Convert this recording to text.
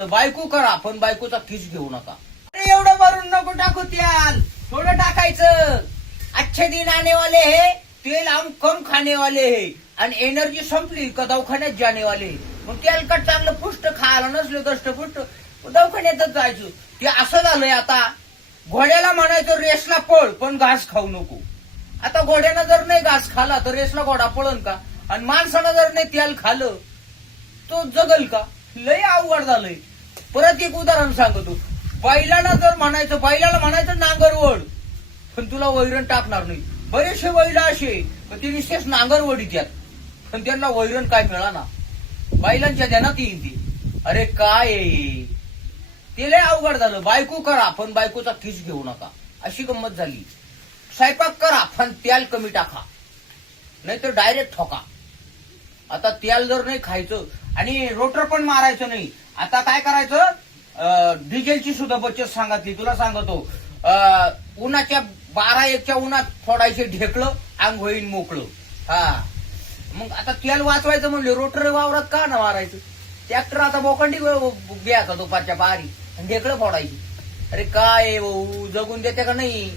बायको करा पण बायकोचा किस घेऊ नका. अरे एवढं भरून नको टाकू त्याल, थोडं टाकायचं. अच्छे दिन आने वाले है, तेल हम कम खाने वाले है आणि एनर्जी संपली का दवाखान्यात जाने वाले. मग तेलकट चांगलं पुष्ट खायला नसलं दष्टपुष्ट दवाखान्यातच जायचं. ते असं झालंय आता. घोड्याला म्हणायचं रेसला पळ पण घास खाऊ नको. आता घोड्यानं जर नाही घास खाला तर रेसला घोडा पळन का? आणि माणसानं जर नाही तेल खाल्लं तो जगल का? लय अवघड झालंय. परत एक उदाहरण सांगतो. बैलाला जर म्हणायचं, बैलाला म्हणायचं नांगर वड पण तुला वैरण टाकणार नाही. बरेचसे बैल असे ते निश्चित नांगर वडीत यात पण त्यांना वैरण काय मिळाना. बैलांच्या ध्यानात येईल ती. अरे काय आहे? ते लय अवघड झालं. बायको करा पण बायकोचा किस घेऊ नका, अशी गंमत झाली. स्वयंपाक करा पण तेल कमी टाका, नाहीतर डायरेक्ट ठोका. आता तेल जर नाही खायचं आणि रोटर पण मारायचं नाही. आता काय करायचं? डिझेलची सुद्धा बचत सांगितली. तुला सांगतो, उन्हाच्या 12-1च्या उन्हात फोडायचे ढेकळं, अंग होईन मोकळं. हा मग आता तेल वाचवायचं म्हणले रोटर वावरात का ना मारायचं? ट्रॅक्टर आता बोकंडी घ्यायचा दुपारच्या 12 ढेकळं फोडायची. अरे काय भाऊ, जगून देते का नाही?